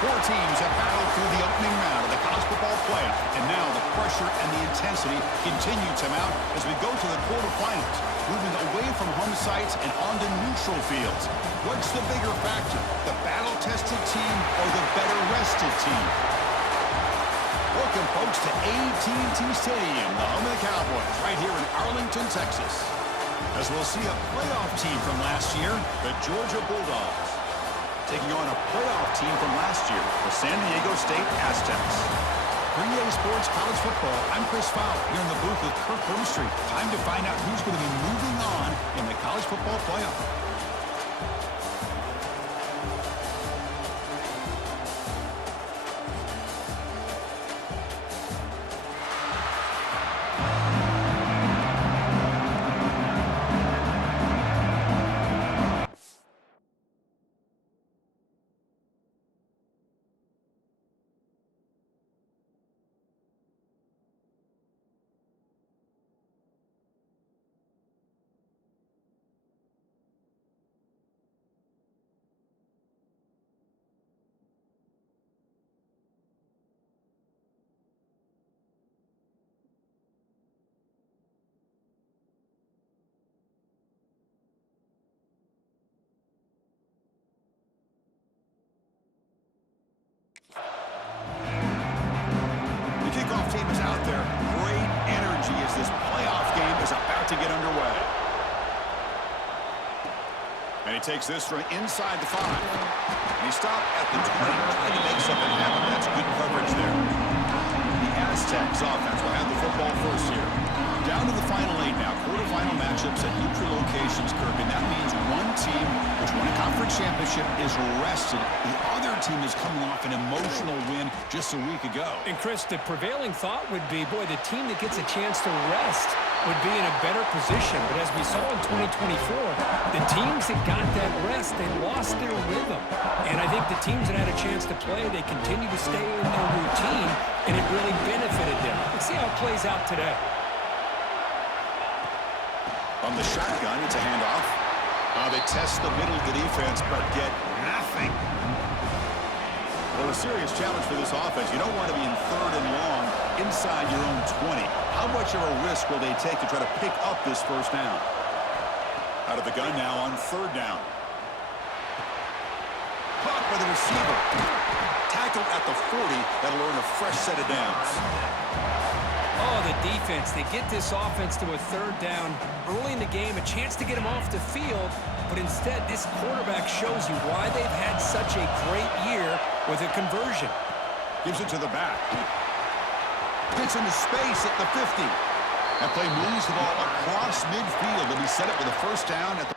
Four teams have battled through the opening round of the college football playoff, and now the pressure and the intensity continue to mount as we go to the quarterfinals, moving away from home sites and onto neutral fields. What's the bigger factor, the battle-tested team or the better-rested team? Welcome, folks, to AT&T Stadium, the home of the Cowboys, right here in Arlington, Texas. As we'll see a playoff team from last year, the Georgia Bulldogs, taking on a playoff team from last year, the San Diego State Aztecs. For EA Sports College Football, I'm Chris Fowler, here in the booth with Kirk Herbstreit. Time to find out who's going to be moving on in the college football playoff. Kickoff team is out there. Great energy as this playoff game is about to get underway. And he takes this from inside the 5. And he stopped at the 20, trying to make something happen. That's good coverage there. The Aztecs offense will have the football first here. Down to the final 8 now. Quarterfinal matchups at neutral locations, Kirk. And that means one team, which won a conference championship, is rested. The other team is coming off an emotional win just a week ago. And, Chris, the prevailing thought would be, boy, the team that gets a chance to rest would be in a better position. But as we saw in 2024, the teams that got that rest, they lost their rhythm. And I think the teams that had a chance to play, they continue to stay in their routine, and it really benefited them. Let's see how it plays out today. On the shotgun, it's a handoff. They test the middle of the defense, but get nothing. Well, a serious challenge for this offense. You don't want to be in 3rd and long inside your own 20. How much of a risk will they take to try to pick up this first down? Out of the gun now on 3rd down. Caught by the receiver. Tackled at the 40. That'll earn a fresh set of downs. Oh, the defense. They get this offense to a 3rd down early in the game, a chance to get him off the field, but instead this quarterback shows you why they've had such a great year with a conversion. Gives it to the back. Gets into space at the 50. That play moves the ball across midfield, and he set it with a first down at the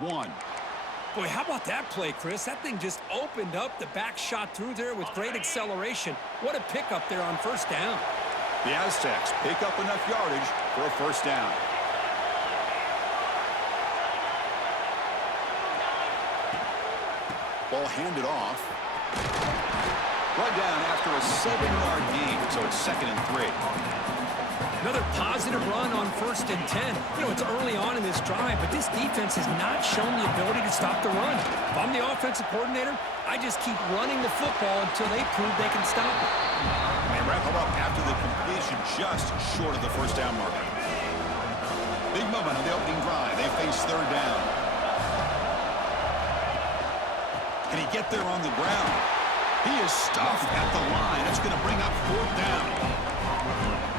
one. Boy, how about that play, Chris? That thing just opened up. The back shot through there with great acceleration. What a pickup there on first down. The Aztecs pick up enough yardage for a first down. Ball handed off. Brought down after a 7-yard gain, so it's 2nd and 3. Another positive run on 1st and 10. You know, it's early on in this drive, but this defense has not shown the ability to stop the run. If I'm the offensive coordinator, I just keep running the football until they prove they can stop it. And wrap them up after the completion just short of the first down marker. Big moment on the opening drive. They face third down. Can he get there on the ground? He is stuffed at the line. It's going to bring up fourth down.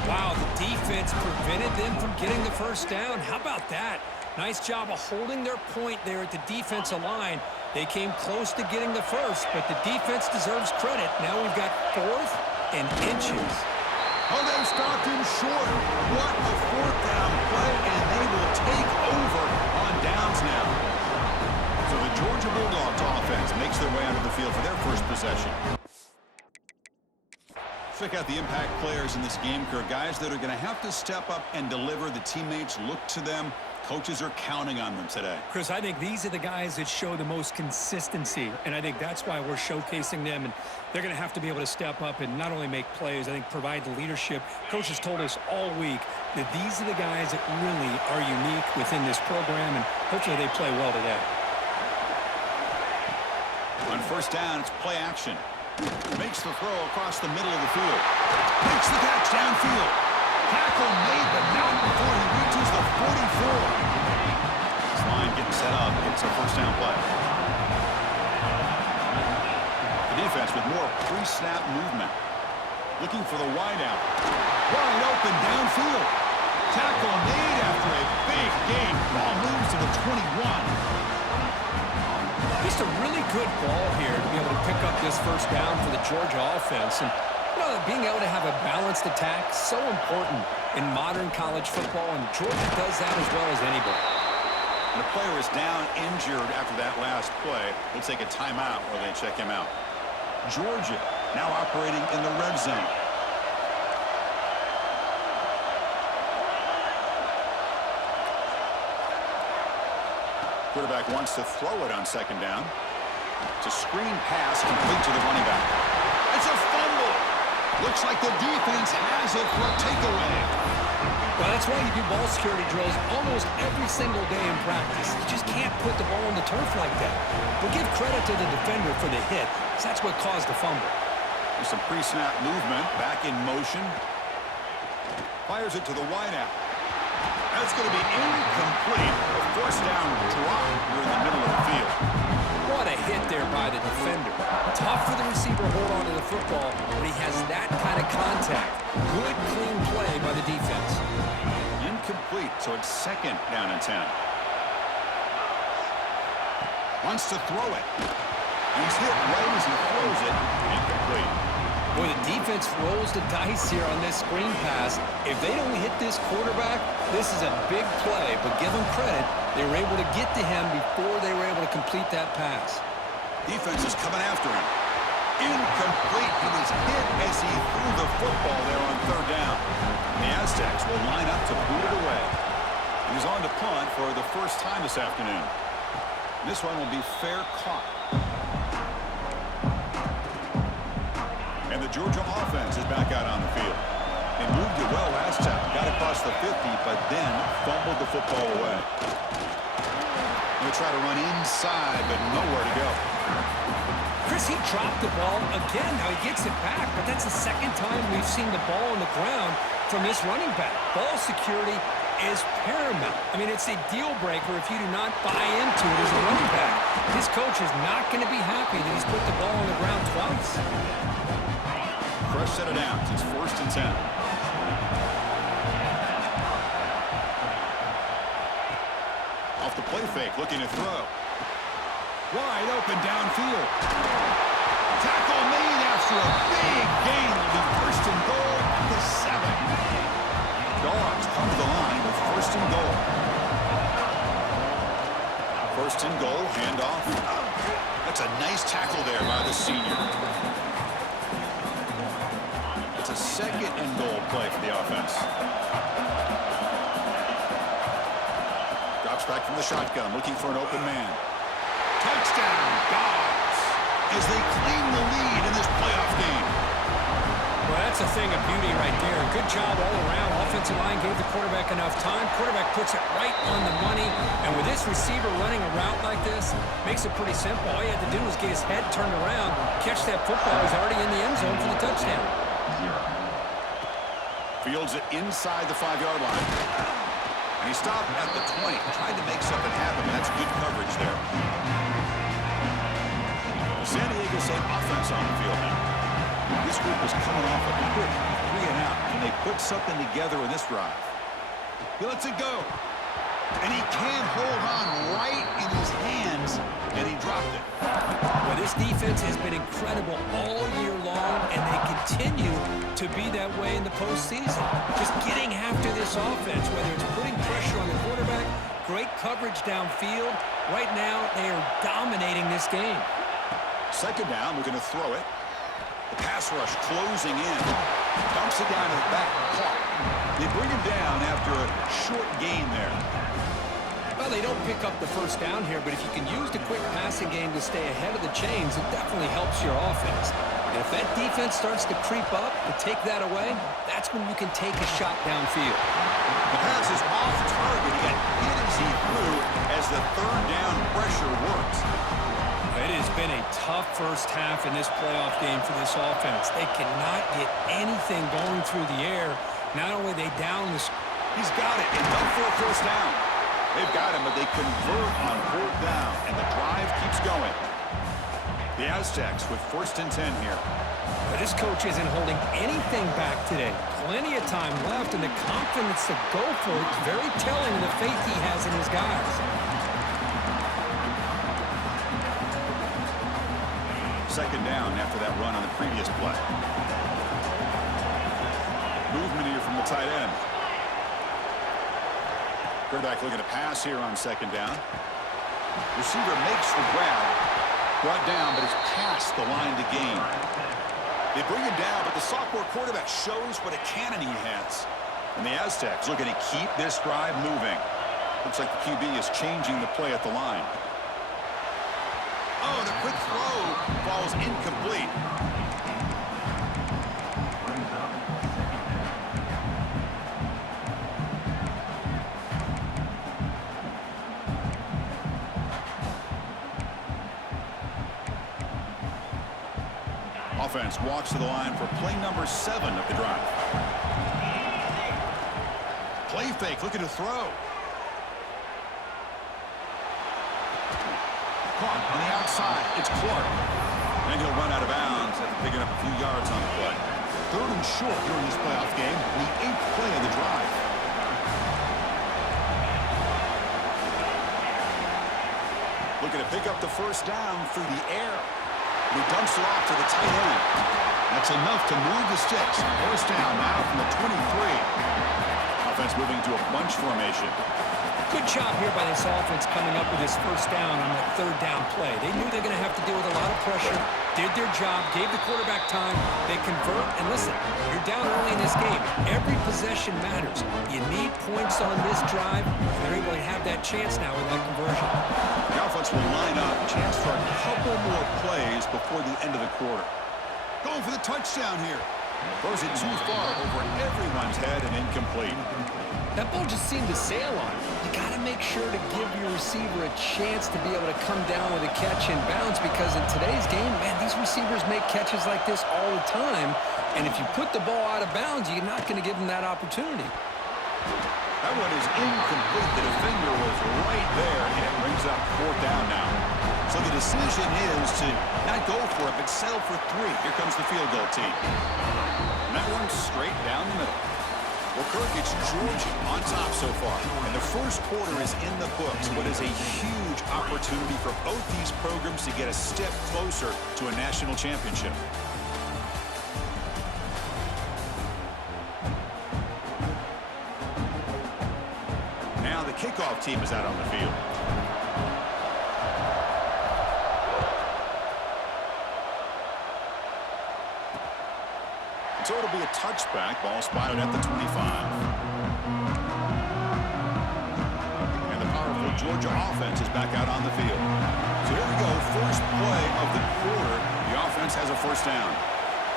Wow, the defense prevented them from getting the first down. How about that? Nice job of holding their point there at the defensive line. They came close to getting the first, but the defense deserves credit. Now we've got 4th and inches. Oh, they stopped him short. What a fourth down play, and they will take over on downs now. So the Georgia Bulldogs offense makes their way onto the field for their first possession. Check out the impact players in this game, Kirk. Guys that are going to have to step up and deliver. The teammates look to them. Coaches are counting on them today. Chris, I think these are the guys that show the most consistency, and I think that's why we're showcasing them, and they're going to have to be able to step up and not only make plays, I think provide the leadership. Coaches told us all week that these are the guys that really are unique within this program, and hopefully they play well today. On first down, it's play action. Makes the throw across the middle of the field. Makes the catch downfield. Tackle made, but not before he reaches the 44. This line getting set up. It's a first down play. The defense with more pre-snap movement. Looking for the wideout. Wide open downfield. Tackle made after a big gain. Ball moves to the 21. Just a really good ball here to be able to pick up this first down for the Georgia offense. And you know, being able to have a balanced attack, so important in modern college football, and Georgia does that as well as anybody. And the player is down injured after that last play. We'll take a timeout while they check him out. Georgia now operating in the red zone. Quarterback wants to throw it on second down. It's a screen pass complete to the running back. It's a fumble. Looks like the defense has it for a takeaway. Well, that's why you do ball security drills almost every single day in practice. You just can't put the ball on the turf like that. But give credit to the defender for the hit, because that's what caused the fumble. There's some pre-snap movement, back in motion. Fires it to the wideout. That's going to be incomplete. A first down drop here in the middle of the field. What a hit there by the defender. Tough for the receiver to hold on to the football, but he has that kind of contact. Good, clean play by the defense. Incomplete, so it's second down and 10. Wants to throw it. He's hit right as he throws it. Incomplete. Boy, the defense rolls the dice here on this screen pass. If they don't hit this quarterback, this is a big play. But give them credit, they were able to get to him before they were able to complete that pass. Defense is coming after him. Incomplete. He was hit as he threw the football there on third down. The Aztecs will line up to boot it away. He's on to punt for the first time this afternoon. This one will be fair caught. And the Georgia offense is back out on the field. They moved it well last time, got across the 50, but then fumbled the football away. They'll try to run inside, but nowhere to go. Chris, he dropped the ball again. Now he gets it back, but that's the second time we've seen the ball on the ground from this running back. Ball security is paramount. I mean, it's a deal breaker if you do not buy into it as a running back. His coach is not going to be happy that he's put the ball on the ground twice. Fresh set of downs. It's 1st and 10. Off the play fake, looking to throw. Wide open downfield. Tackle made after a big gain. Will be 1st and goal at the 7. Dogs come to the line with 1st and goal. 1st and goal, handoff. That's a nice tackle there by the senior. It's a 2nd and goal play for the offense. Drops back from the shotgun, looking for an open man. Touchdown, Dogs, as they claim the lead in this playoff game. Well, that's a thing of beauty right there. Good job all around. Offensive line gave the quarterback enough time. Quarterback puts it right on the money. And with this receiver running a route like this, makes it pretty simple. All you had to do was get his head turned around, catch that football. He's already in the end zone for the touchdown. Fields it inside the 5-yard line. And he stopped at the 20. Tried to make something happen. That's good coverage there. The San Diego State offense on the field now. This group was coming off a quick 3-and-out. Can they put something together in this drive? He lets it go. And he can't hold on right in his hands, and he dropped it. Well, this defense has been incredible all year long, and they continue to be that way in the postseason. Just getting after this offense, whether it's putting pressure on the quarterback, great coverage downfield. Right now, they are dominating this game. Second down, looking to throw it. The pass rush closing in. Dumps it down to the back. Caught. They bring him down after a short gain there. Well, they don't pick up the first down here, but if you can use the quick passing game to stay ahead of the chains, it definitely helps your offense. And if that defense starts to creep up and take that away, that's when you can take a shot downfield. The pass is off target. He got hit as he threw as the third down pressure works. It has been a tough first half in this playoff game for this offense. They cannot get anything going through the air. Not only are they down the... He's got it, and done for a first down. They've got him, but they convert on fourth down, and the drive keeps going. The Aztecs with 1st and 10 here. But this coach isn't holding anything back today. Plenty of time left, and the confidence to go for it is very telling of the faith he has in his guys. Second down after that run on the previous play. Movement here from the tight end. Quarterback looking to pass here on second down. Receiver makes the grab. Brought down, but it's past the line to gain. They bring him down, but the sophomore quarterback shows what a cannon he has. And the Aztecs looking to keep this drive moving. Looks like the QB is changing the play at the line. Oh, the quick throw falls incomplete. Offense walks to the line for play number 7 of the drive. Play fake, looking to throw. Caught on the outside. It's Clark. And he'll run out of bounds after picking up a few yards on the play. 3rd and short during this playoff game. The 8th play of the drive. Looking to pick up the first down through the air. He dumps it off to the tight end. That's enough to move the sticks. First down now from the 23. Offense moving to a bunch formation. Good job here by this offense coming up with this first down on that 3rd down play. They knew they were going to have to deal with a lot of pressure, did their job, gave the quarterback time, they convert, and listen, you're down early in this game. Every possession matters. You need points on this drive, and they're able to have that chance now with that conversion. The offense will line up, chance for a couple more plays before the end of the quarter. Going for the touchdown here. Throws it too far over everyone's head and incomplete. That ball just seemed to sail on him. You got to make sure to give your receiver a chance to be able to come down with a catch and bounce, because in today's game, man, these receivers make catches like this all the time. And if you put the ball out of bounds, you're not going to give them that opportunity. That one is incomplete. The defender was right there, and it brings up 4th down now. So the decision is to not go for it, but settle for 3. Here comes the field goal team. And that one's straight down the middle. Well, Kirk, it's Georgia on top so far. And the first quarter is in the books. What is a huge opportunity for both these programs to get a step closer to a national championship. Now the kickoff team is out on the field. So it'll be a touchback. Ball spotted at the 25. And the powerful Georgia offense is back out on the field. So here we go. First play of the quarter. The offense has a first down.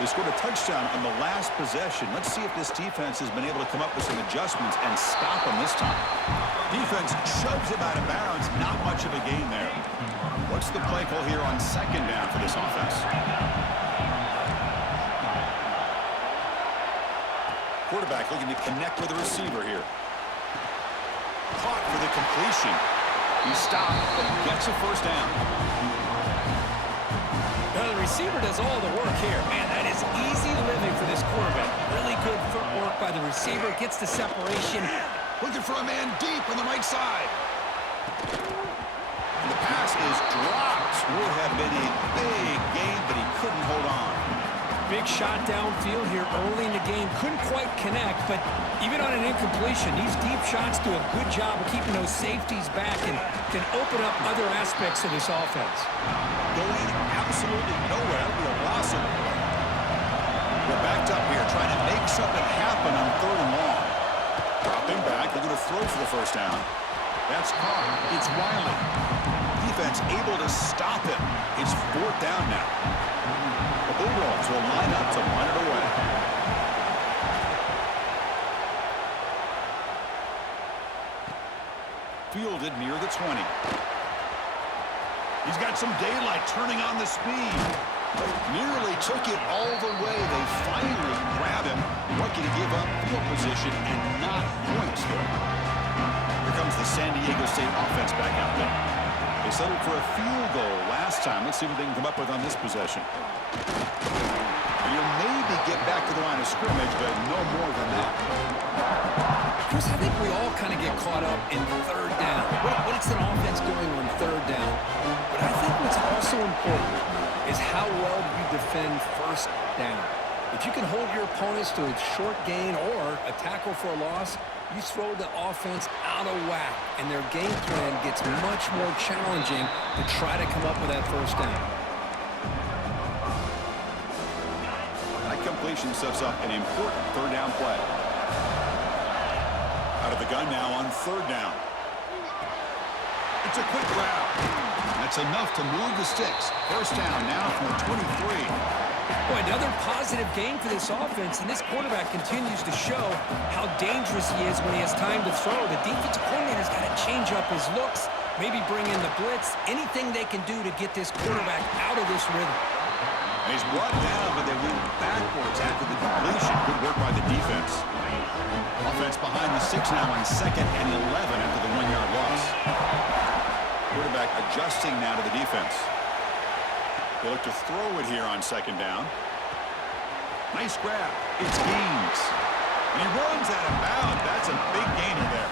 They scored a touchdown on the last possession. Let's see if this defense has been able to come up with some adjustments and stop them this time. Defense shoves him out of bounds. Not much of a gain there. What's the play call here on second down for this offense? Quarterback looking to connect with the receiver here. Caught for the completion. He stopped, but gets a first down. Now the receiver does all the work here. Man, that is easy living for this quarterback. Really good footwork by the receiver. Gets the separation. Looking for a man deep on the right side. And the pass is dropped. Would have been a big gain, but he couldn't hold on. Big shot downfield here early in the game. Couldn't quite connect, but even on an incompletion, these deep shots do a good job of keeping those safeties back and can open up other aspects of this offense. Going absolutely nowhere. That would be a loss of the play. We're backed up here trying to make something happen on third and long. Dropping back. They're going to throw for the first down. That's caught. It's Wiley. Defense able to stop him. It's fourth down now. The Bulldogs will line up to run it away. Fielded near the 20. He's got some daylight turning on the speed. Nearly took it all the way. They finally grab him. Lucky to give up field position and not points there. Here comes the San Diego State offense back out there. They settled for a field goal last time. Let's see what they can come up with on this possession. You'll maybe get back to the line of scrimmage, but no more than that. Chris, I think we all kind of get caught up in third down. What's an offense doing on third down? But I think what's also important is how well you defend first down. If you can hold your opponents to a short gain or a tackle for a loss, you throw the offense out of whack, and their game plan gets much more challenging to try to come up with that first down. That completion sets up an important third down play. Out of the gun now on third down. It's a quick route. That's enough to move the sticks. First down now from the 23. Boy, another positive game for this offense, and this quarterback continues to show how dangerous he is when he has time to throw. The defensive coordinator's got to change up his looks, maybe bring in the blitz, anything they can do to get this quarterback out of this rhythm. He's brought down, but they went backwards after the completion. Good work by the defense. Offense behind the 6 now on 2nd and 11 after the 1-yard loss. Quarterback adjusting now to the defense. They look to throw it here on 2nd down. Nice grab. It's Gaines. And he runs out of bounds. That's a big gainer there.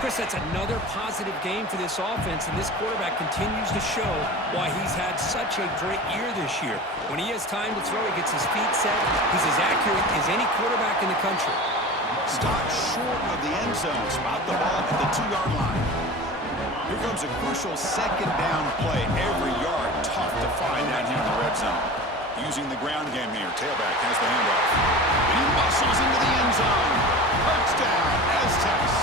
Chris, that's another positive game for this offense, and this quarterback continues to show why he's had such a great year this year. When he has time to throw, he gets his feet set. He's as accurate as any quarterback in the country. Stopped short of the end zone. Spot the ball at the 2-yard line. Here comes a crucial 2nd down play. Every yard tough to find down here in the red zone. Using the ground game here. Tailback has the handoff. And he muscles into the end zone. Touchdown, Aztecs.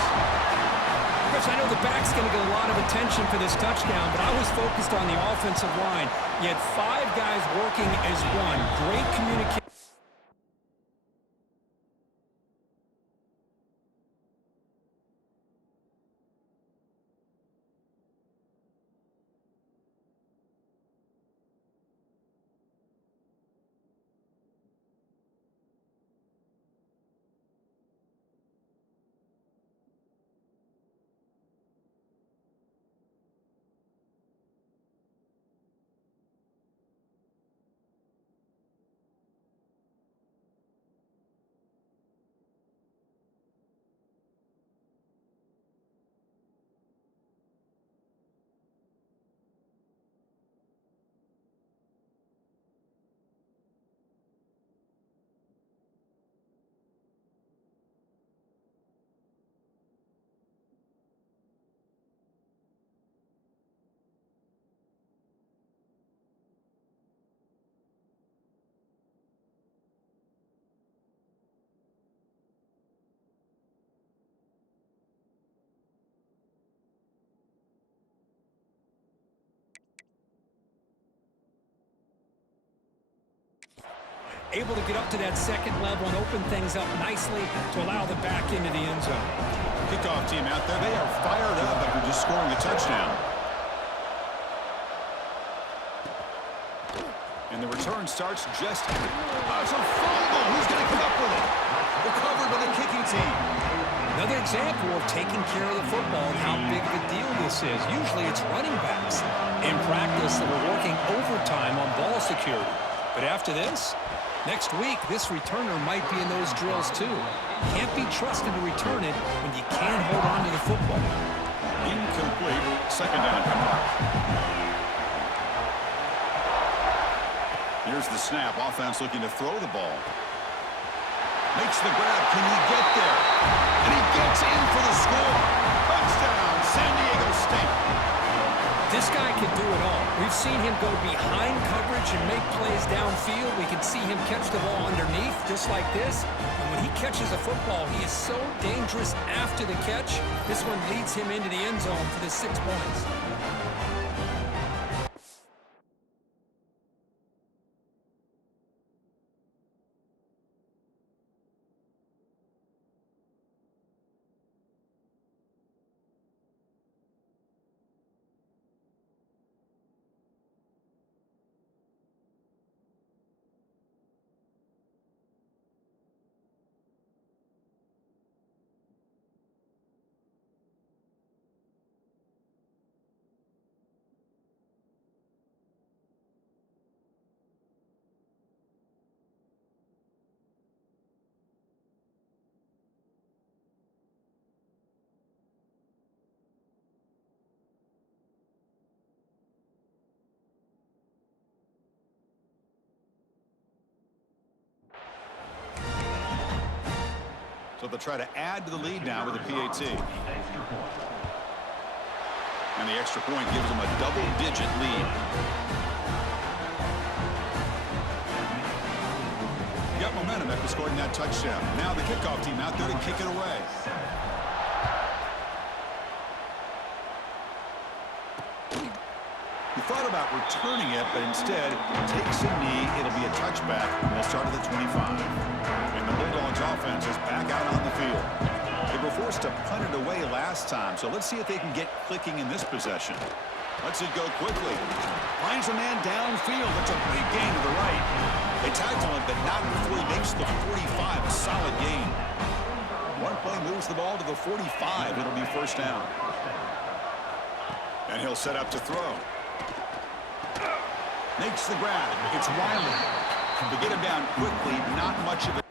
Chris, I know the back's going to get a lot of attention for this touchdown, but I was focused on the offensive line. You had 5 guys working as one. Great communication. able to get up to that second level and open things up nicely to allow the back into the end zone. Kickoff team out there, they are fired up after just scoring a touchdown. And the return starts just... it's a fumble. Who's going to come up with it? Recovered by the kicking team. Another example of taking care of the football and how big of a deal this is. Usually it's running backs. In practice, they were working overtime on ball security. But after this, next week, this returner might be in those drills too. Can't be trusted to return it when you can't hold on to the football. Incomplete. Second down coming up. Here's the snap. Offense looking to throw the ball. Makes the grab. Can he get there? And he gets in for the score. Touchdown, San Diego State. This guy can do it all. We've seen him go behind coverage and make plays downfield. We can see him catch the ball underneath, just like this. And when he catches a football, he is so dangerous after the catch. This one leads him into the end zone for the 6 points. So they'll try to add to the lead now with a PAT. And the extra point gives them a double-digit lead. Got momentum after scoring that touchdown. Now the kickoff team out there to kick it away. He thought about returning it, but instead takes a knee. It'll be a touchback. They'll start at the 25. And the Bulldogs offense is back out on the field. They were forced to punt it away last time, so let's see if they can get clicking in this possession. Lets it go quickly. Finds a man downfield. That's a big gain to the right. They tackle him, but not before he makes the 45. A solid gain. One play moves the ball to the 45. It'll be first down. And he'll set up to throw. Makes the grab. It's Riley. To get him down quickly, not much of it.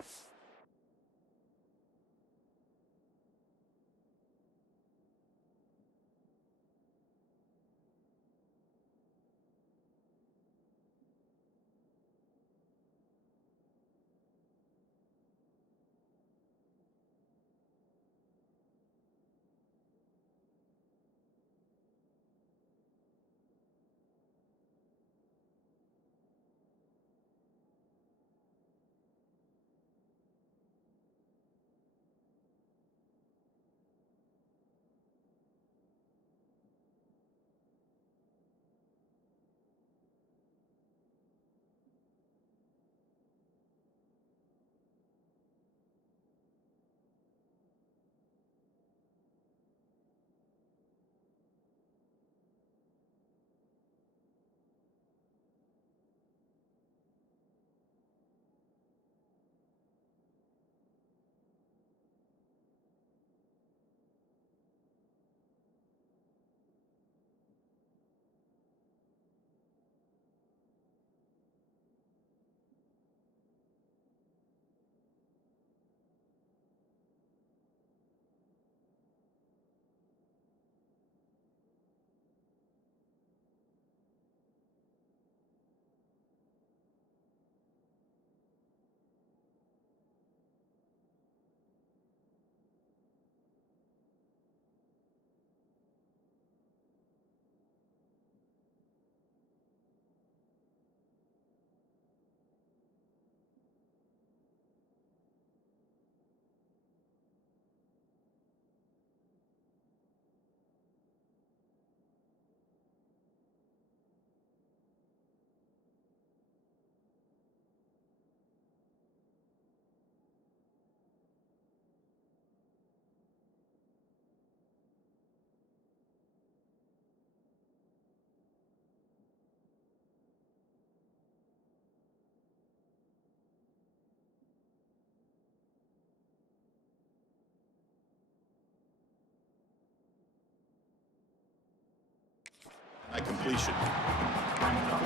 completion.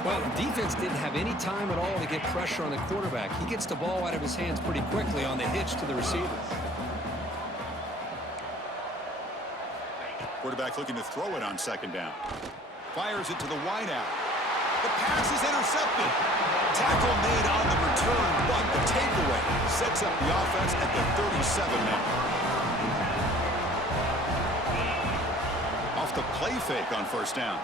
Well, the defense didn't have any time at all to get pressure on the quarterback. He gets the ball out of his hands pretty quickly on the hitch to the receiver. Quarterback looking to throw it on second down. Fires it to the wideout. The pass is intercepted. Tackle made on the return, but the takeaway sets up the offense at the 37 now. Off the play fake on first down.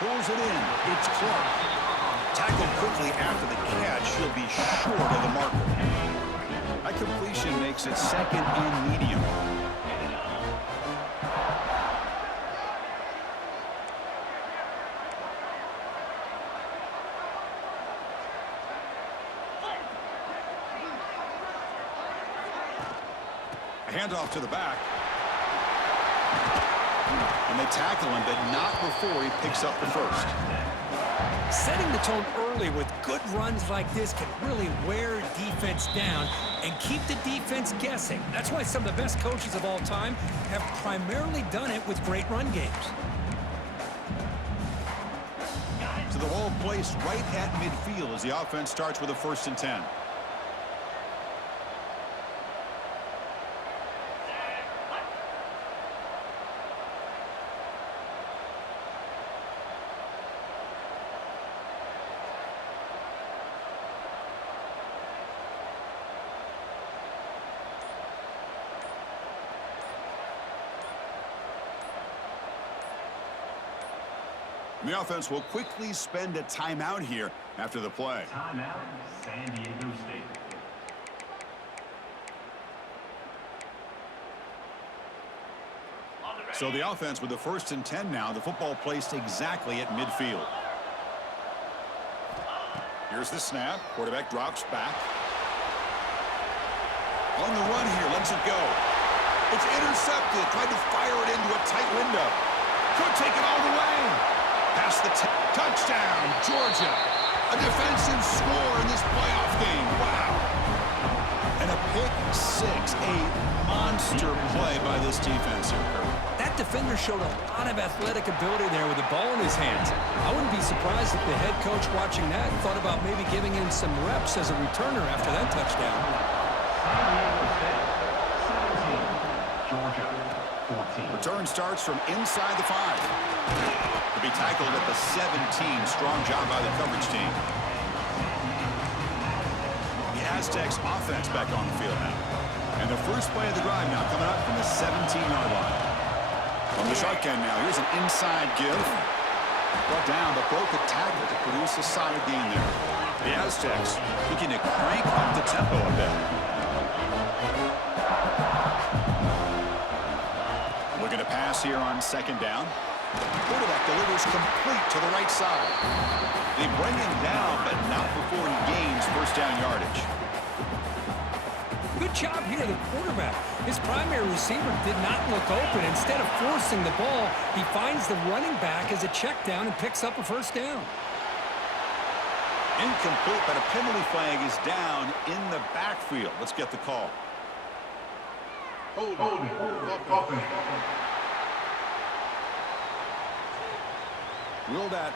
Pulls it in. It's Clark. Tackled quickly after the catch. He'll be short of the marker. That completion makes it second and medium. Handoff to the back. And they tackle him, but not before he picks up the first. Setting the tone early with good runs like this can really wear defense down and keep the defense guessing. That's why some of the best coaches of all time have primarily done it with great run games. So the ball placed right at midfield as the offense starts with a 1st and 10. The offense will quickly spend a timeout here after the play. Timeout, San Diego State. So the offense with the 1st and 10 now. The football placed exactly at midfield. Here's the snap. Quarterback drops back. On the run here, lets it go. It's intercepted. Tried to fire it into a tight window. Could take it all the way. Past the touchdown, Georgia. A defensive score in this playoff game. Wow. And a pick six. A monster play by this defense here, Kirk. That defender showed a lot of athletic ability there with the ball in his hands. I wouldn't be surprised if the head coach watching that thought about maybe giving him some reps as a returner after that touchdown. Georgia, 14. Return starts from inside the 5. To be tackled at the 17. Strong job by the coverage team. The Aztecs offense back on the field now. And the first play of the drive now coming up from the 17-yard line. From the shotgun now, here's an inside give. Brought down, but broke the tackle to produce a solid gain there. The Aztecs looking to crank up the tempo a bit. Looking to pass here on second down. Quarterback delivers complete to the right side. They bring him down, but not before he gains first down yardage. Good job here, the quarterback. His primary receiver did not look open. Instead of forcing the ball, he finds the running back as a check down and picks up a first down. Incomplete, but a penalty flag is down in the backfield. Let's get the call. Holding. Will that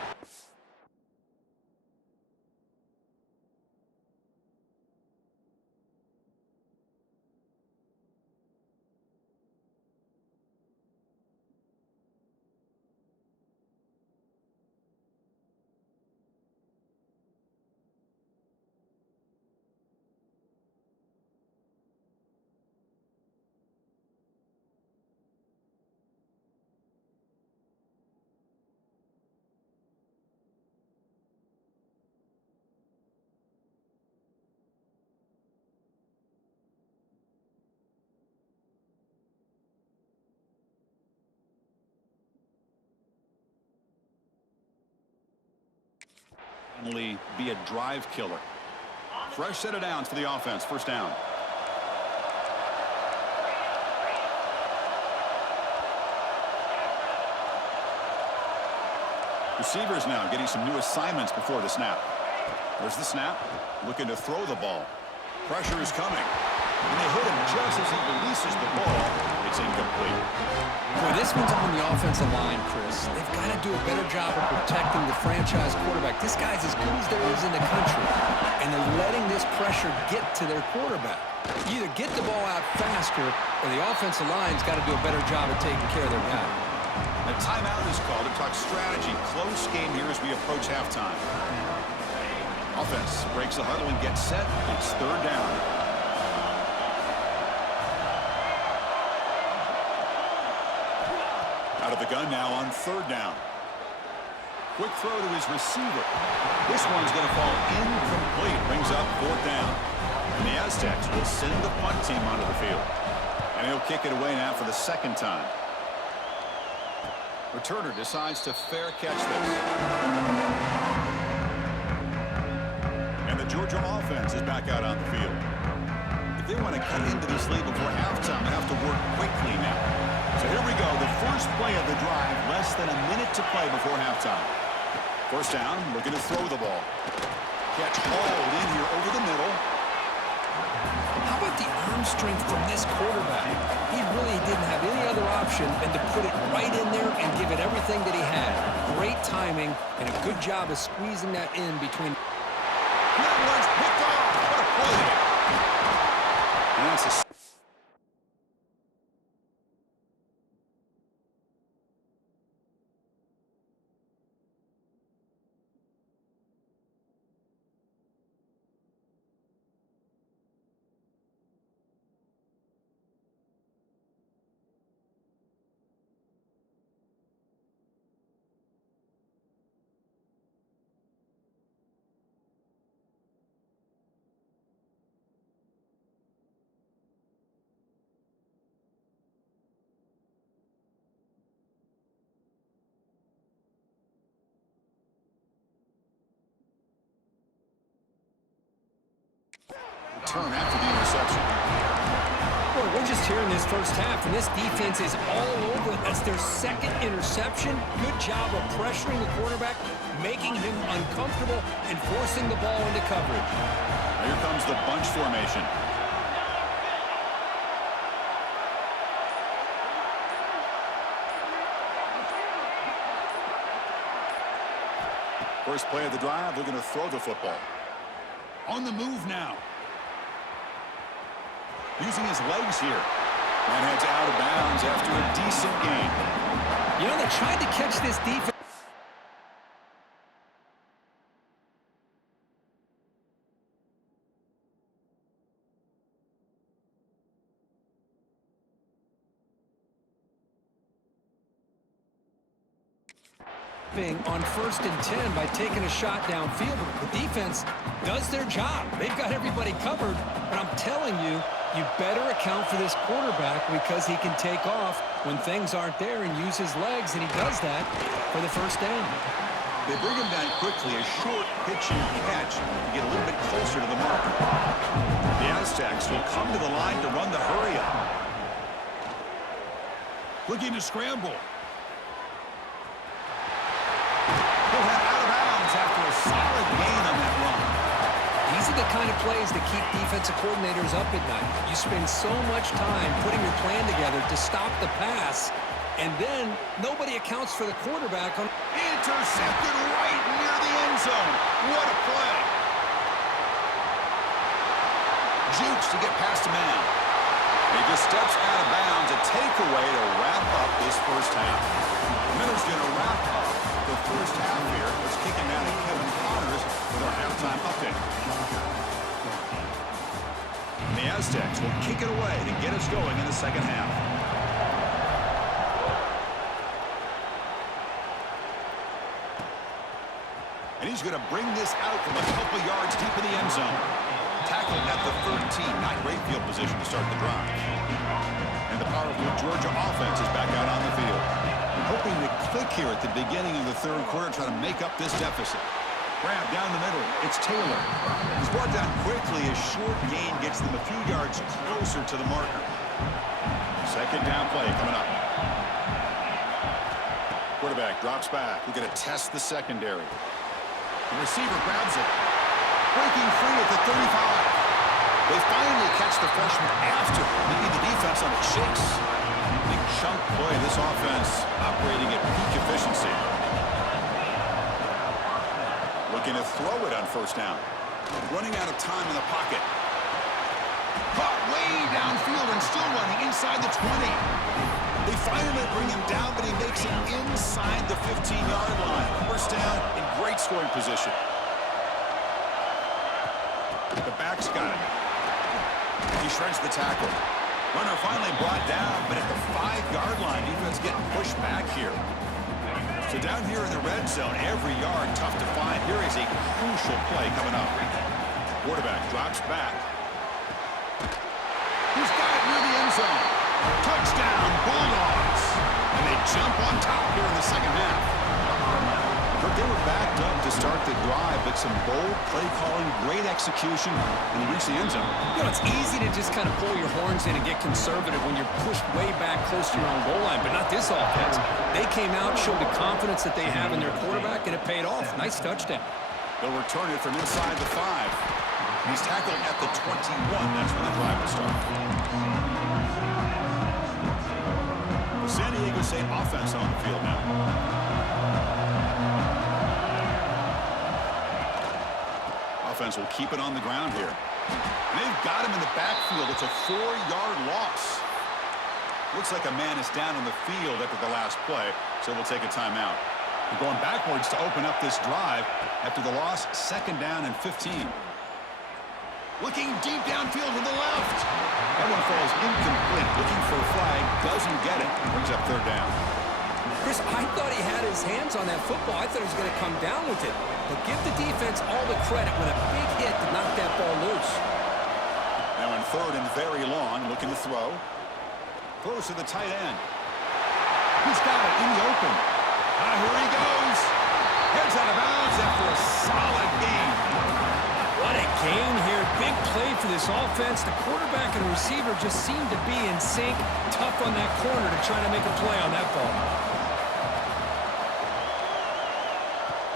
be a drive killer? Fresh set of downs for the offense. First down. Receivers now getting some new assignments before the snap. There's the snap. Looking to throw the ball. Pressure is coming. And they hit him just as he releases the ball. It's incomplete. Boy, this one's on the offensive line, Chris. They've got to do a better job of protecting the franchise quarterback. This guy's as good as there is in the country, and they're letting this pressure get to their quarterback. You either get the ball out faster, or the offensive line's got to do a better job of taking care of their guy. A timeout is called to talk strategy. Close game here as we approach halftime. Offense breaks the huddle and gets set. It's third down. Out of the gun now on third down. Quick throw to his receiver. This one's going to fall incomplete. Brings up fourth down. And the Aztecs will send the punt team onto the field. And he'll kick it away now for the second time. Returner decides to fair catch this. And the Georgia offense is back out on the field. If they want to cut into this lead before halftime, they have to work quickly now. So here we go, the first play of the drive, less than a minute to play before halftime. First down, looking to throw the ball. Catch hauled in here over the middle. How about the arm strength from this quarterback? He really didn't have any other option than to put it right in there and give it everything that he had. Great timing and a good job of squeezing that in between. That one's picked off. What a play. And that's a turn after the interception. Boy, we're just here in this first half, and this defense is all over it. That's their second interception. Good job of pressuring the quarterback, making him uncomfortable, and forcing the ball into coverage. Here comes the bunch formation. First play of the drive, they're going to throw the football. On the move now. Using his legs here. And heads out of bounds after a decent gain. You know, they tried to catch this defense. On 1st and 10 by taking a shot downfield. The defense does their job. They've got everybody covered, but I'm telling you, you better account for this quarterback because he can take off when things aren't there and use his legs, and he does that for the first down. They bring him down quickly, a short pitch and catch to get a little bit closer to the marker. The Aztecs will come to the line to run the hurry up. Looking to scramble. He'll head out of bounds after a solid gain on that run. These are the kind of plays that keep defensive coordinators up at night. You spend so much time putting your plan together to stop the pass, and then nobody accounts for the quarterback. Intercepted right near the end zone. What a play. Jukes to get past a man. He just steps out of bounds. A takeaway to wrap up this first half. Miller's going to wrap up the first half here. Let's kick it down to Kevin Connors with our halftime update. And the Aztecs will kick it away to get us going in the second half. And he's going to bring this out from a couple yards deep in the end zone. Tackled at the 13. Not great field position to start the drive. And the powerful Georgia offense is back out on the field. Hoping to click here at the beginning of the third quarter, trying to make up this deficit. Grab down the middle. It's Taylor. He's brought down quickly. A short gain gets them a few yards closer to the marker. Second down play coming up. Quarterback drops back. We're going to test the secondary. The receiver grabs it. Breaking free at the 35. They finally catch the freshman after leaving the defense on the chase. Big chunk play. This offense operating at peak efficiency. Looking to throw it on first down. Running out of time in the pocket. Caught way downfield and still running inside the 20. They finally bring him down, but he makes it inside the 15-yard line. First down in great scoring position. The back's got it. He shreds the tackle. Runner finally brought down, but at the 5-yard line, defense getting pushed back here. So down here in the red zone, every yard tough to find. Here is a crucial play coming up. Quarterback drops back. He's got it near the end zone. Touchdown, Bulldogs. And they jump on top here in the second half. But they were backed up to start the drive, but some bold play calling, great execution, and they reach the end zone. You know, it's easy to just kind of pull your horns in and get conservative when you're pushed way back close to your own goal line, but not this offense. They came out, showed the confidence that they have in their quarterback, and it paid off. Nice touchdown. They'll return it from inside the 5. He's tackled at the 21. That's when the drive will start. The San Diego State offense on the field now. Offense will keep it on the ground here. And they've got him in the backfield. It's a 4-yard loss. Looks like a man is down on the field after the last play, so we'll take a timeout. We're going backwards to open up this drive after the loss. Second down and 15. Looking deep downfield to the left. That one falls incomplete. Looking for a flag. Doesn't get it. Brings up third down. Chris, I thought he had his hands on that football. I thought he was going to come down with it. But give the defense all the credit with a big hit to knock that ball loose. Now in third and very long, looking to throw. Throws to the tight end. He's got it in the open. Here he goes. Heads out of bounds after a solid gain. What a gain here. Big play for this offense. The quarterback and receiver just seem to be in sync. Tough on that corner to try to make a play on that ball.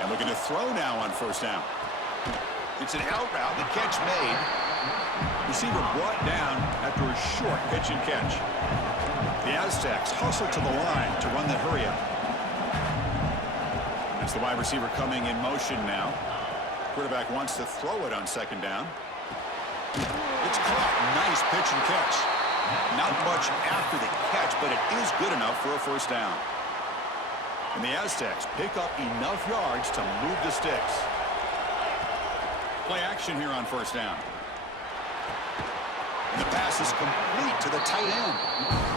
And looking to throw now on first down. It's an out route. The catch made. Receiver brought down after a short pitch and catch. The Aztecs hustle to the line to run the hurry-up. That's the wide receiver coming in motion now. Quarterback wants to throw it on second down. It's caught. Nice pitch and catch. Not much after the catch, but it is good enough for a first down. And the Aztecs pick up enough yards to move the sticks. Play action here on first down. And the pass is complete to the tight end.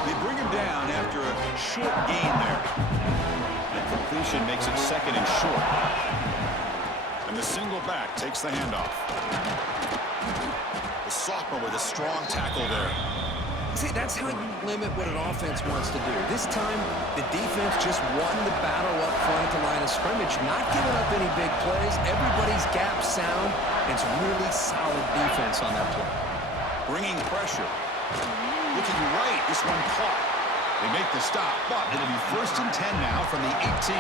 They bring him down after a short gain there. And completion makes it second and short. And the single back takes the handoff. The sophomore with a strong tackle there. See, that's how you limit what an offense wants to do. This time, the defense just won the battle up front at the line of scrimmage, not giving up any big plays. Everybody's gap sound. It's really solid defense on that play. Bringing pressure. Looking right. This one caught. They make the stop, but it'll be first and 10 now from the 18.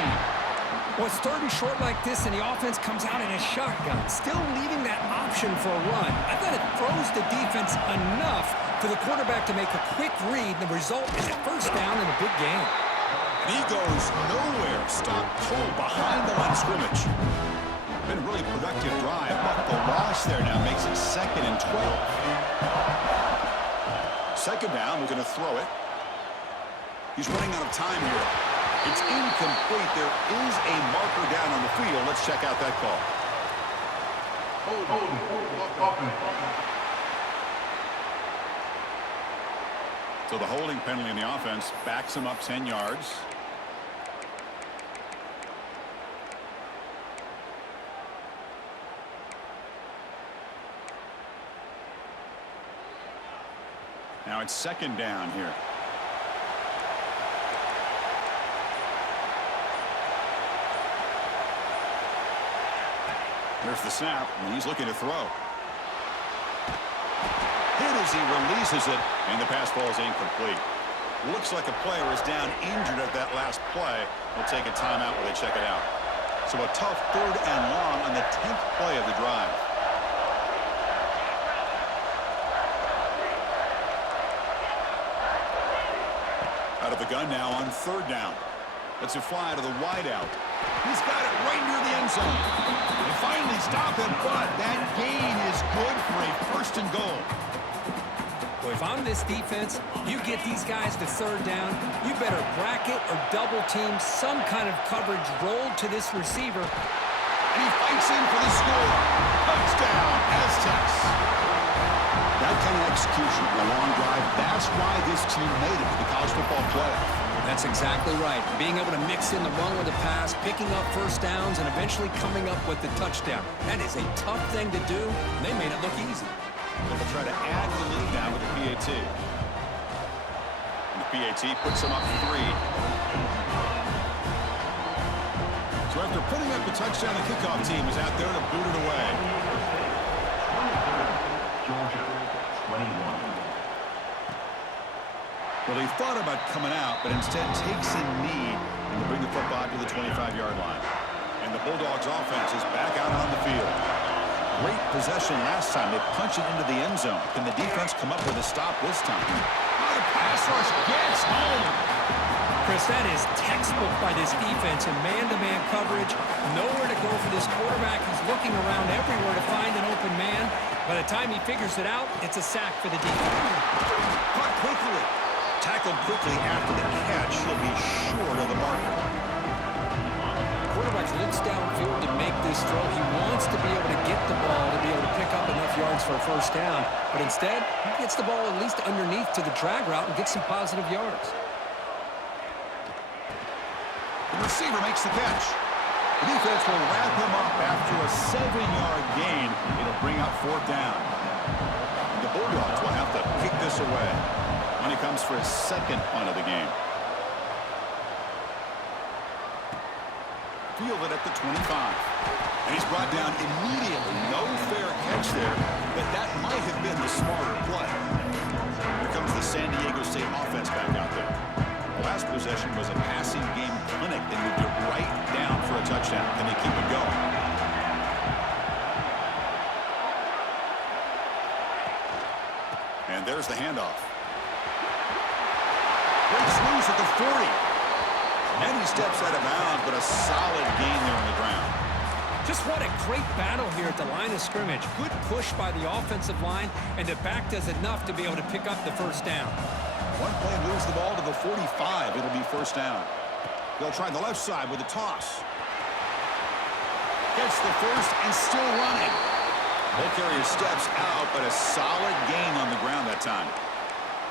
Well, it's third and short like this, and the offense comes out in a shotgun, still leaving that option for a run. I thought it throws the defense enough for the quarterback to make a quick read, and the result is a first down and a big gain. And he goes nowhere. Stopped cold behind the line of scrimmage. Been a really productive drive, but the loss there now makes it second and 12. Second down, we're going to throw it. He's running out of time here. It's incomplete. There is a marker down on the field. Let's check out that call. So the holding penalty in the offense backs him up 10 yards. Now it's second down here. There's the snap, and he's looking to throw. Hit as he releases it, and the pass ball is incomplete. Looks like a player is down injured at that last play. We'll take a timeout while they check it out. So a tough third and long on the 10th play of the drive. gun now on third down. Let's it fly to the wideout. He's got it right near the end zone. They finally stop him, but that gain is good for a first and goal. Well, if I'm this defense, you get these guys to third down, you better bracket or double team some kind of coverage rolled to this receiver. And he fights in for the score. Touchdown, Aztecs. That kind of execution, a long drive, that's why this team made it to the college football playoff. That's exactly right. Being able to mix in the run with the pass, picking up first downs, and eventually coming up with the touchdown. That is a tough thing to do, and they made it look easy. They'll try to add the lead now with the PAT. And the PAT puts them up 3. So after putting up the touchdown, the kickoff team is out there to boot it away. Georgia, 21. Well, he thought about coming out, but instead takes a knee and to bring the football to the 25-yard line. And the Bulldogs offense is back out on the field. Great possession last time. They punch it into the end zone. Can the defense come up with a stop this time? Oh, the pass rush gets home. Chris, that is textbook by this defense in man-to-man coverage. Nowhere to go for this quarterback. He's looking around everywhere to find an open man. By the time he figures it out, it's a sack for the defense. Caught quickly. Tackled quickly after the catch. He'll be short of the marker. Quarterback looks downfield to make this throw. He wants to be able to get the ball to be able to pick up enough yards for a first down. But instead, he gets the ball at least underneath to the drag route and gets some positive yards. The receiver makes the catch. The defense will wrap him up after a 7-yard gain. It'll bring up fourth down. And the Bulldogs will have to kick this away when he comes for his second punt of the game. Fielded at the 25. And he's brought down immediately. No fair catch there, but that might have been the smarter play. Here comes the San Diego State offense back out there. The last possession was a passing game clinic. They moved it right down for a touchdown. Can they keep it going? And there's the handoff. Breaks loose at the 40. And he steps out of bounds, but a solid gain there on the ground. Just what a great battle here at the line of scrimmage. Good push by the offensive line, and the back does enough to be able to pick up the first down. One play moves the ball to the 45. It'll be first down. They'll try the left side with a toss. Gets the first and still running. Ball carrier steps out, but a solid gain on the ground that time.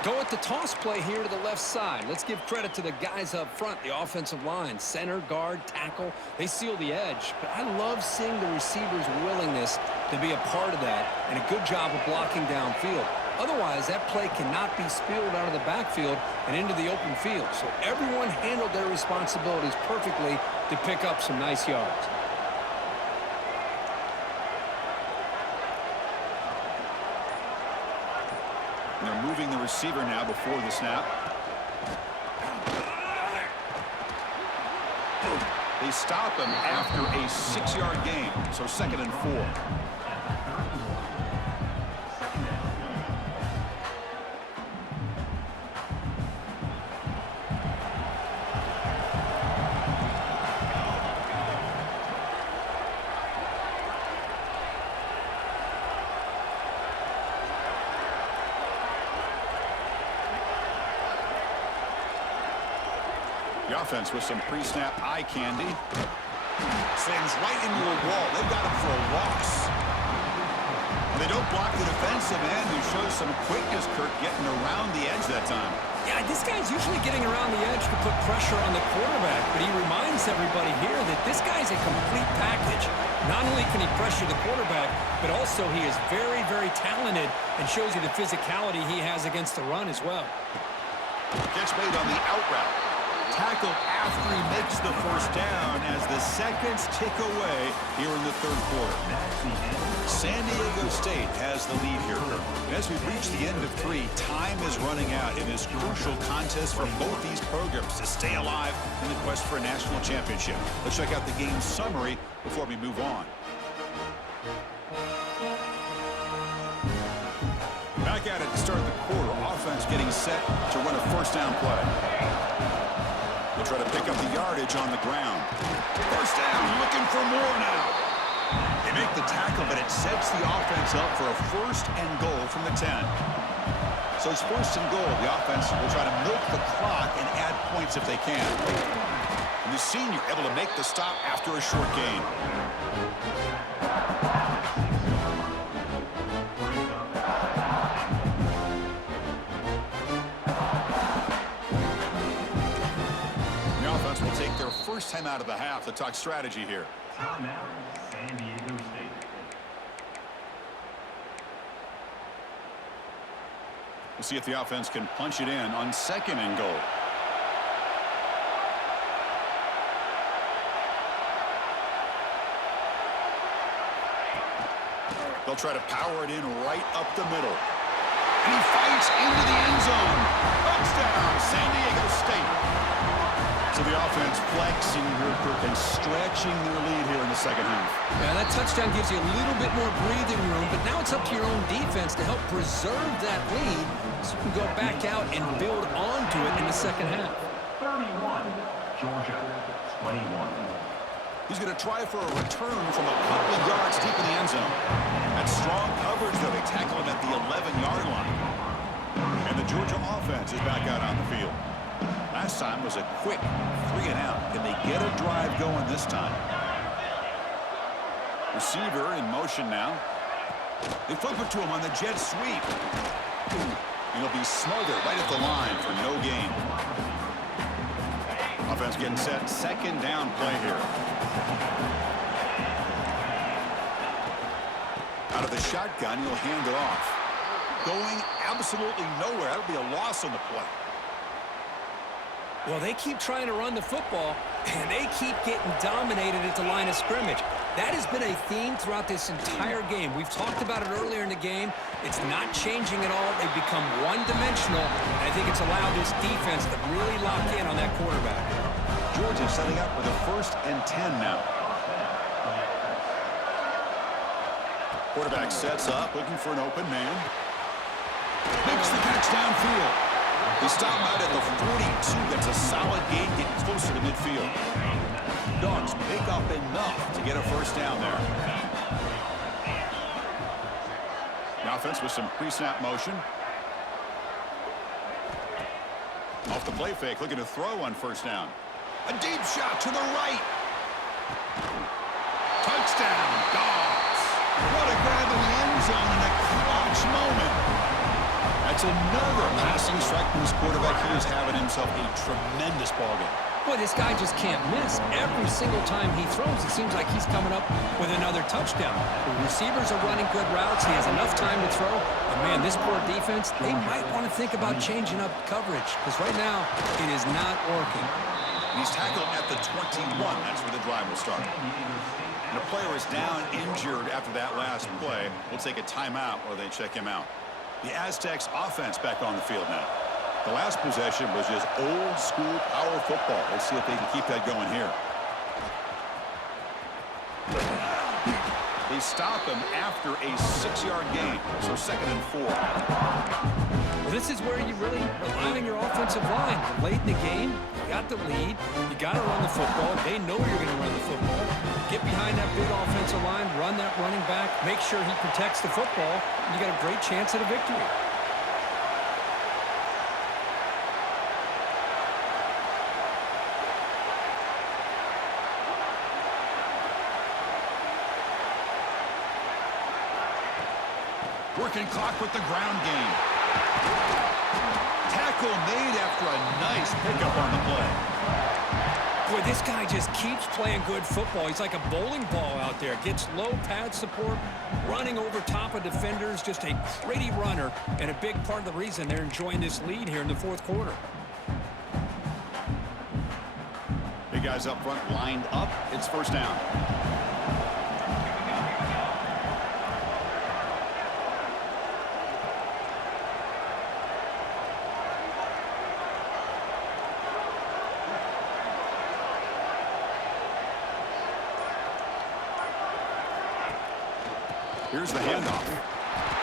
Go with the toss play here to the left side. Let's give credit to the guys up front, the offensive line, center, guard, tackle. They seal the edge. But I love seeing the receiver's willingness to be a part of that and a good job of blocking downfield. Otherwise, that play cannot be spilled out of the backfield and into the open field. So everyone handled their responsibilities perfectly to pick up some nice yards. And they're moving the receiver now before the snap. They stop him after a 6-yard gain, so 2nd and 4. The offense with some pre-snap eye candy. Slams right into a wall. They've got him for a loss. They don't block the defensive end, who shows some quickness, Kirk, getting around the edge that time. Yeah, this guy's usually getting around the edge to put pressure on the quarterback, but he reminds everybody here that this guy's a complete package. Not only can he pressure the quarterback, but also he is very, very talented and shows you the physicality he has against the run as well. Catch made on the out route. Tackled after he makes the first down as the seconds tick away here in the third quarter. San Diego State has the lead here. And as we reach the end of 3, time is running out in this crucial contest for both these programs to stay alive in the quest for a national championship. Let's check out the game summary before we move on. Back at it to start the quarter. Offense getting set to run a first down play. They try to pick up the yardage on the ground. First down, looking for more now. They make the tackle, but it sets the offense up for a first and goal from the 10. So it's first and goal. The offense will try to milk the clock and add points if they can. And the senior able to make the stop after a short gain. Will take their first time out of the half to talk strategy here. Timeout, San Diego State. We'll see if the offense can punch it in on second and goal. They'll try to power it in right up the middle. And he fights into the end zone. Touchdown, San Diego State. So the offense flexing here, Kirk, and stretching their lead here in the second half. Yeah, that touchdown gives you a little bit more breathing room, but now it's up to your own defense to help preserve that lead so you can go back out and build onto it in the second half. 31, Georgia, 21. He's going to try for a return from a couple of yards deep in the end zone. That strong coverage, though, they tackle him at the 11-yard line. And the Georgia offense is back out on the field. Last time was a quick 3 and out. Can they get a drive going this time? Receiver in motion now. They flip it to him on the jet sweep. And he'll be smothered right at the line for no gain. Offense getting set. Second down play here. Out of the shotgun, he'll hand it off. Going absolutely nowhere. That'll be a loss on the play. Well, they keep trying to run the football, and they keep getting dominated at the line of scrimmage. That has been a theme throughout this entire game. We've talked about it earlier in the game. It's not changing at all. They've become one-dimensional, and I think it's allowed this defense to really lock in on that quarterback. Georgia setting up for the 1st and 10 now. Quarterback sets up, looking for an open man. Makes the catch downfield. They stop out at the 42. That's a solid gain, getting closer to midfield. Dogs pick up enough to get a first down there. The offense with some pre-snap motion. Off the play fake, looking to throw on first down. A deep shot to the right. Touchdown, Dogs. What a grab in the end zone in a clutch moment. That's another passing strike from this quarterback. He is having himself a tremendous ball game. Boy, this guy just can't miss. Every single time he throws, it seems like he's coming up with another touchdown. The receivers are running good routes. He has enough time to throw. But, man, this poor defense, they might want to think about changing up coverage because right now it is not working. And he's tackled at the 21. That's where the drive will start. And the player is down injured after that last play. We'll take a timeout while they check him out. The Aztecs offense back on the field now. The last possession was just old school power football. Let's see if they can keep that going here. They stop him after a 6-yard gain. So 2nd and 4. Well, this is where you really rely on your offensive line. Late in the game, you got the lead. You got to run the football. They know you're going to run the football. Get behind that big offensive line, run that running back, make sure he protects the football, and you got a great chance at a victory. Working clock with the ground game. Tackle made after a nice pickup on the play. Boy, this guy just keeps playing good football. He's like a bowling ball out there. Gets low pad support, running over top of defenders. Just a gritty runner, and a big part of the reason they're enjoying this lead here in the 4th quarter. Big guys up front lined up. It's first down. Here's the handoff.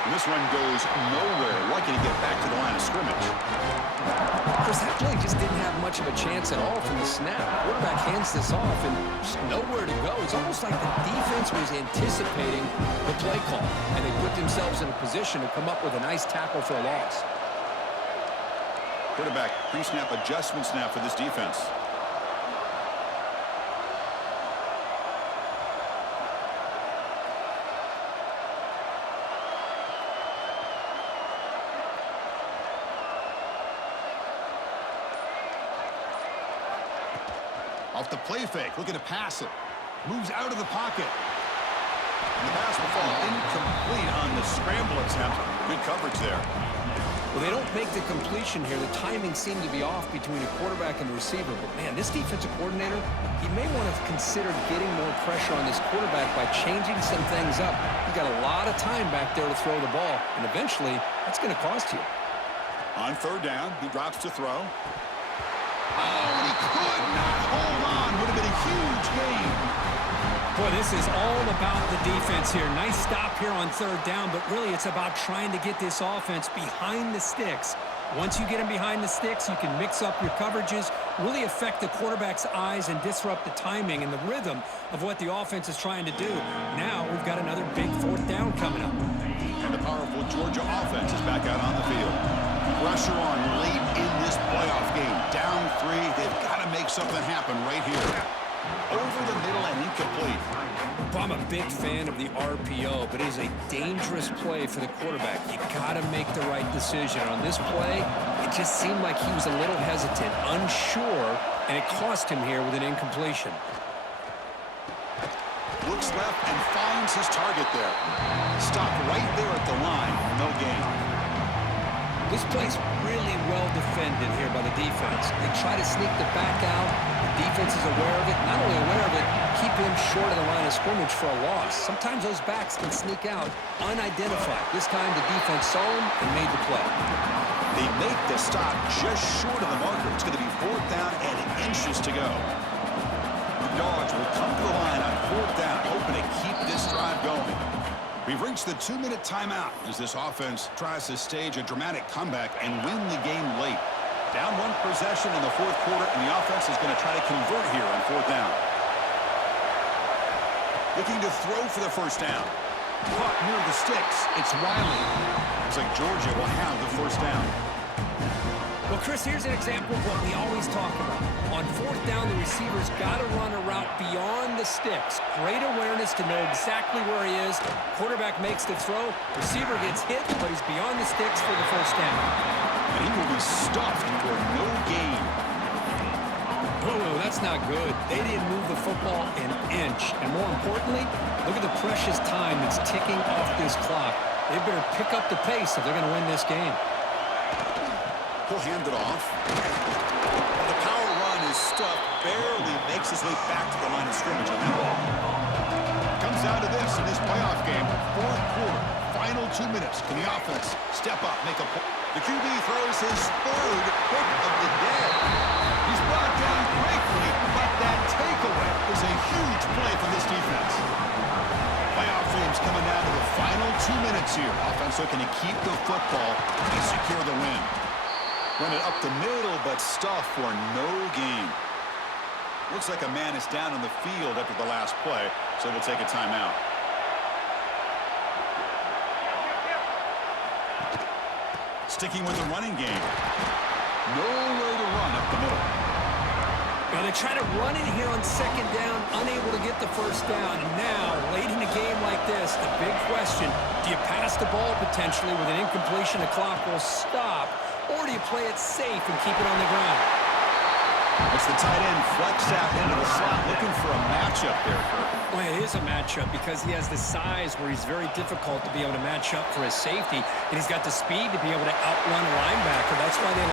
And this run goes nowhere. Lucky to get back to the line of scrimmage. Chris, that play just didn't have much of a chance at all from the snap. Quarterback hands this off and just nowhere to go. It's almost like the defense was anticipating the play call, and they put themselves in a position to come up with a nice tackle for a loss. Quarterback pre-snap adjustments now for this defense. Off the play fake, looking to pass it. Moves out of the pocket. And the pass will fall incomplete on the scramble attempt. Good coverage there. Well, they don't make the completion here. The timing seemed to be off between a quarterback and the receiver. But, man, this defensive coordinator, he may want to consider getting more pressure on this quarterback by changing some things up. He's got a lot of time back there to throw the ball, and eventually that's going to cost you. On third down, he drops to throw. Oh, and he could not hold on. Would have been a huge gain. Boy, this is all about the defense here. Nice stop here on third down, but really it's about trying to get this offense behind the sticks. Once you get them behind the sticks, you can mix up your coverages, really affect the quarterback's eyes and disrupt the timing and the rhythm of what the offense is trying to do. Now we've got another big fourth down coming up. And the powerful Georgia offense is back out on the field. Pressure on late in this playoff game. Down 3, they've got to make something happen right here. Over the middle and incomplete. Well, I'm a big fan of the RPO, but it is a dangerous play for the quarterback. You got to make the right decision. On this play, it just seemed like he was a little hesitant, unsure, and it cost him here with an incompletion. Looks left and finds his target there. Stopped right there at the line. No gain. This play's really well defended here by the defense. They try to sneak the back out. The defense is aware of it. Not only aware of it, keep him short of the line of scrimmage for a loss. Sometimes those backs can sneak out unidentified. This time the defense saw him and made the play. They make the stop just short of the marker. It's going to be fourth down and inches to go. The Dogs will come to the line on fourth down, hoping to keep this drive going. We've reached the 2-minute timeout as this offense tries to stage a dramatic comeback and win the game late. Down 1 possession in the fourth quarter, and the offense is going to try to convert here on fourth down. Looking to throw for the first down. Caught near the sticks. It's Wiley. Looks like Georgia will have the first down. Well, Chris, here's an example of what we always talk about. On fourth down, the receiver's got to run a route beyond the sticks. Great awareness to know exactly where he is. Quarterback makes the throw. Receiver gets hit, but he's beyond the sticks for the first down. And he will be stuffed for no gain. Oh, that's not good. They didn't move the football an inch. And more importantly, look at the precious time that's ticking off this clock. They better pick up the pace if they're going to win this game. He'll hand it off. The power run is stuffed. Barely makes his way back to the line of scrimmage on that ball. Comes down to this in this playoff game. Fourth quarter. Final 2 minutes. Can the offense step up, make a point? The QB throws his third pick of the day. He's brought down quickly, but that takeaway is a huge play from this defense. Playoff games coming down to the final 2 minutes here. Offense looking to keep the football and secure the win. Run it up the middle, but stuffed for no gain. Looks like a man is down on the field after the last play, so we'll take a timeout. Sticking with the running game. Nowhere to run up the middle. Now they try to run in here on second down, unable to get the first down. And now, late in a game like this, the big question, do you pass the ball potentially with an incompletion? The clock will stop. Or do you play it safe and keep it on the ground? It's the tight end flexed out into the slot, looking for a matchup there, Kurt. Well, it is a matchup because he has the size where he's very difficult to be able to match up for his safety, and he's got the speed to be able to outrun a linebacker. That's why they